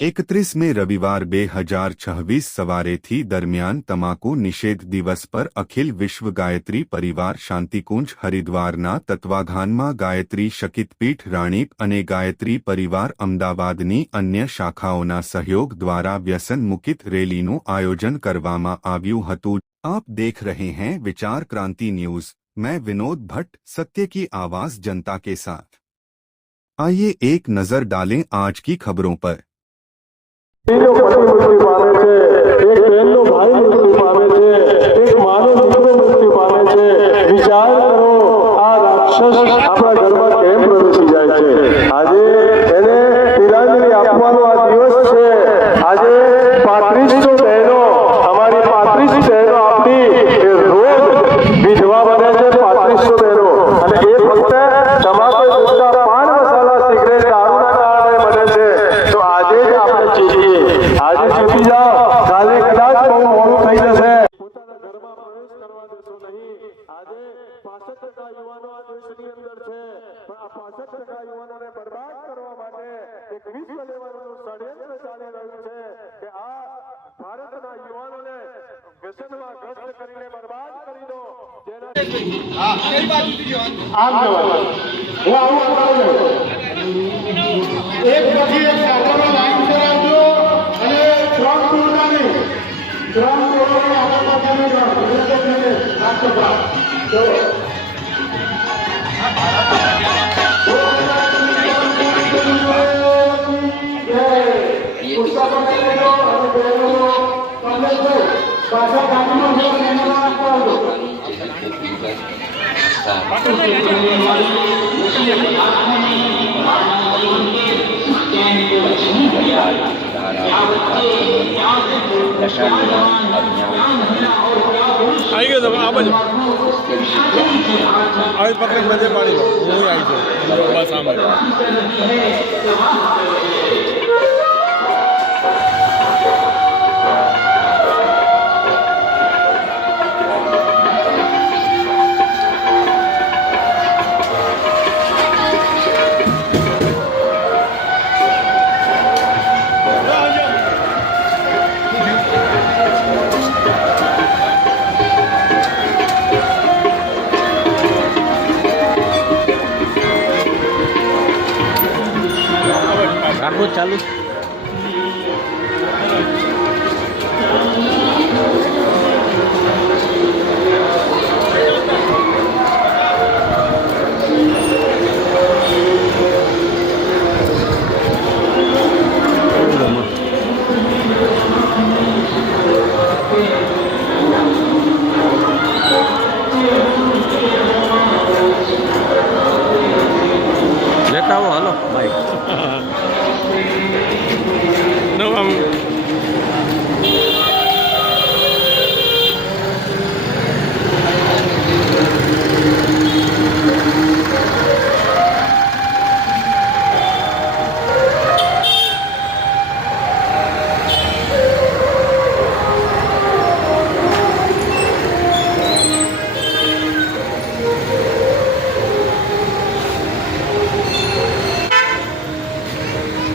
31 મે રવિવાર 2026 સવારેથી દરમિયાન તમાકુ નિષેધ દિવસ પર અખિલ વિશ્વ ગાયત્રી પરિવાર શાંતિકુંજ હરિદ્વારના તત્વાધાનમાં ગાયત્રી શક્તિપીઠ રાણીપ અને ગાયત્રી પરિવાર અમદાવાદની અન્ય શાખાઓના સહયોગ દ્વારા વ્યસન મુક્ત રેલીનું આયોજન કરવામાં આવ્યું હતું। आप देख रहे हैं विचार क्रांति न्यूज। मैं विनोद भट्ट, सत्य की आवाज जनता के साथ। आइए एक नजर डालें आज की खबरों पर। मृत्यु पामे छे, एक बहननो भाई मृत्यु पामे छे, एक मानो દીકરો મૃત્યુ પામે છે। વિચાર કરો આ રાક્ષસ આપણા ઘરમાં કેમ પ્રવેશી જાય છે। આજે એને તિલાંજલિ આપવાનો આ દિવસ છે। આજે 3500 બહેનો, અમારી 35 બહેનો આપણી એ રોજ વિધવા બને છે। 3500 બહેનો અને એ ફક્ત તમાકુ ગુટખા પાન મસાલા સિગરેટ દારૂના કારણે બને છે। તો આજે જ આપણે ચીરીએ, આજે ચૂકી જાઓ, કાલે કદાચ બહુ મોડું થઈ જશે। પોતાના ઘરમાં પ્રવેશ કરવા દેશો નહીં। આજે 65% યુવાનો આ દેશની અંદર છે, પણ આ 65% યુવાનોને બરબાદ કરવા માટે એક વિશ્વ લેવલનું ષડયંત્ર ચાલી રહ્યું છે કે આ ભારતના યુવાનોને વ્યસનમાં ગ્રસ્ત કરીને બરબાદ કરી દો। જેના કઈ બાજુથી જવાનું? આમ જવાનું। હું આવું કરાવું એક પછી એક આગળ લાઈન કરાવજો અને 3 ટોળાની 3 ટોળાની આગળ પાછળની ચલો પાછા ગાડીમાં आई गए सब आप आज पकड़ बजे पाड़ी वो ही आई थी बस आम રાખો ચાલુ લેતા આવો હાલો ભાઈ।